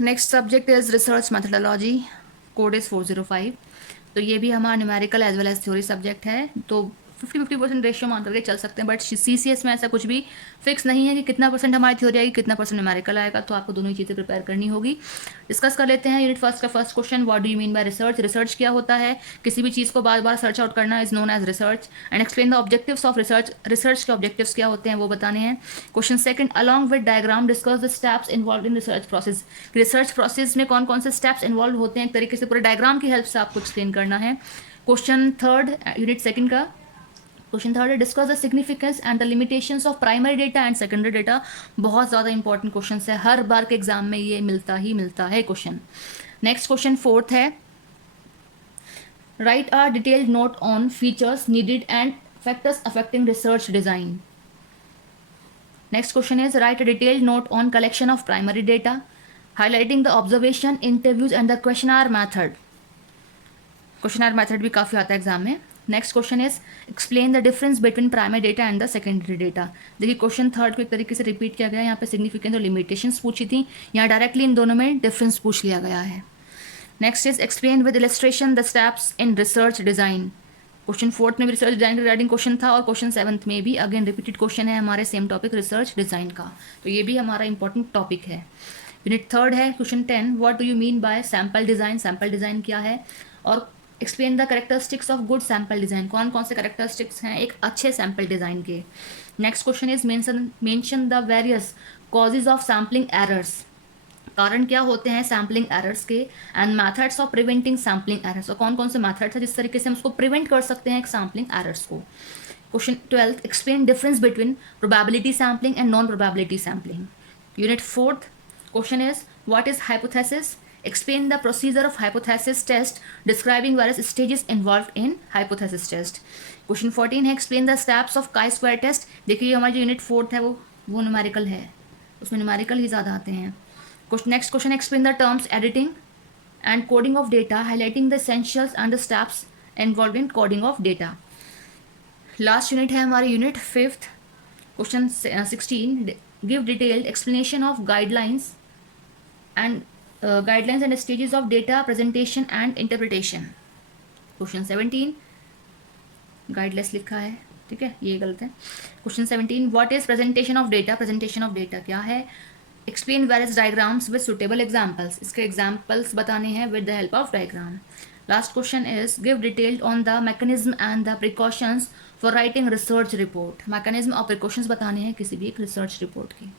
Next subject is research methodology, code is 405। तो ये भी हमारा numerical as well as theory subject है। तो 50-50% रेशियो मान करके चल सकते हैं, बट CCS में ऐसा कुछ भी फिक्स नहीं है कि कितना परसेंट हमारी थ्योरी आएगी, कितना परसेंट न्यूमेरिकल आएगा। तो आपको दोनों ही चीज़ें प्रिपेयर करनी होगी। डिस्कस कर लेते हैं यूनिट फर्स्ट का first question, what do you mean by research. Research क्या होता है? किसी भी चीज़ को बार बार सर्च आउट करना is known as research. And explain the objectives of research. Research के ऑब्जेक्टिव्स क्या होते हैं वो बताने हैं। Question second, along with diagram discuss the steps involve in research process. Research process में कौन कौन से स्टेप्स इन्वॉल्व होते हैं, एक तरीके से पूरे डायग्राम की हेल्प से आपको एक्सप्लेन करना है। क्वेश्चन थर्ड, यूनिट सेकंड का क्वेश्चन थर्ड है, discuss the significance and the limitations of primary data and secondary data. बहुत ज़्यादा इंपॉर्टेंट क्वेश्चन है, हर बार के एग्जाम में ये मिलता है क्वेश्चन। नेक्स्ट क्वेश्चन फोर्थ है, write a detailed note on features needed and factors affecting research design. Next question is, write a detailed note on collection of primary data, highlighting the observation, interviews and the questionnaire method. Questionnaire method भी काफ़ी आता है exam में। Next question is, explain the difference between primary data and the secondary data. देखिए question third को एक तरीके से रिपीट किया गया है, यहाँ पे सिग्निफिकेंस और लिमिटेशंस पूछी थी, यहाँ डायरेक्टली इन दोनों में डिफरेंस पूछ लिया गया है। Next is, explain with illustration the steps in research design. Question fourth में भी रिसर्च डिजाइन रिगार्डिंग क्वेश्चन था, और क्वेश्चन सेवंथ में भी अगेन रिपीटेड क्वेश्चन है हमारे सेम टॉपिक रिसर्च डिजाइन का। तो ये भी हमारा इंपॉर्टेंट टॉपिक है। यूनिट थर्ड है question 10, what do you mean bye sample design. Sample design क्या है, और explain the characteristics of good sample design. कौन कौन से करेक्टरिस्टिक्स हैं एक अच्छे सैम्पल डिजाइन के। Next question is, mention the various causes of sampling errors. कारण क्या होते हैं सैम्पलिंग एरर्स के, and methods of preventing sampling errors. और कौन कौन से मैथड्स है जिस तरीके से हम उसको प्रिवेंट कर सकते हैं सैम्पलिंग एरर्स को। Question 12, explain difference between probability sampling and non probability sampling. Unit fourth question is, what is hypothesis. Explain the procedure of hypothesis test, describing various stages involved in hypothesis test. Question 14 है, explain the steps of chi-square test. देखिए हमारी जो unit fourth है वो numerical है, उसमें numerical ही ज़्यादा आते हैं। Next question, explain the terms editing and coding of data, highlighting the essentials and the steps involved in coding of data. Last unit है हमारी unit fifth. Question 16, give detailed explanation of guidelines and stages of data presentation and interpretation. Question 17, गाइडलेस लिखा है, ठीक है ये गलत है। Question 17, what is presentation of data. Presentation of data क्या है। Explain various diagrams with suitable examples. इसके एग्जाम्पल्स बताने हैं with the help of diagram. Last question is, give detailed on the mechanism and the precautions for writing research report. Mechanism और precautions बताने हैं किसी भी एक रिसर्च रिपोर्ट की।